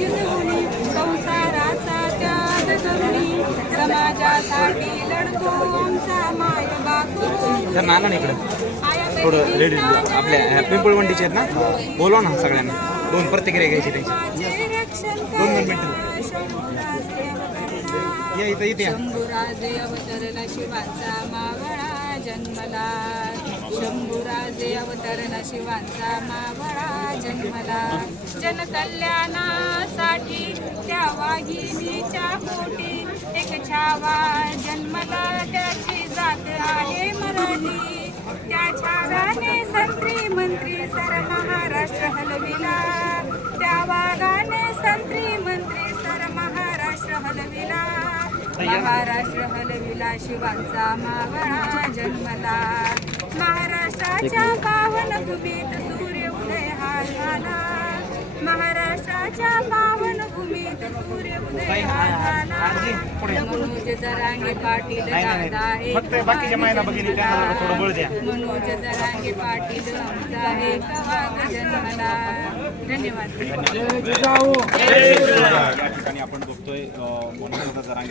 जिजवणी संसाराचा त्याग करुणी समाजासाठी लढतो आमचा माय बापू तर नाला ना इकडं थोडं लेडीज आपल्या पिंपळवंडीचे आहेत ना, बोलवा ना सगळ्यांना, दोन प्रतिक्रिया घ्यायची त्यांची. 2 मिनिटं या इथं इथे या. शंभूराजे अवतरला शिवाचा मावळा जन्मला, शंभूराजे अवतरला शिवाचा मावळा जन्मला. जनकल्याणासाठी त्या वाघिणीच्या पोटी एक छावा जन्मला, त्याची जात आहे मराठी. त्या छावाने संत्री मंत्री सर महाराष्ट्र हलविला, त्या वाघाने संत्री मंत्री सर महाराष्ट्र हलविला. महाराष्ट्र हलविला शिवांचा मावळा जन्मला. महाराष्ट्राच्या पावन भूमीत सूर्य उदय हा झाला, महाराष्ट्राच्या पावन भूमीत सूर्य उदय हा झाला. मनोज जरांगे पाटील दादा फक्त बाकीच्या महिला भगिनी त्यांना थोडं बळ द्या. मनोज जरांगे पाटील आमचा एक वाघ जन्मला. धन्यवाद. या ठिकाणी आपण बघतोय मनोज जरांगे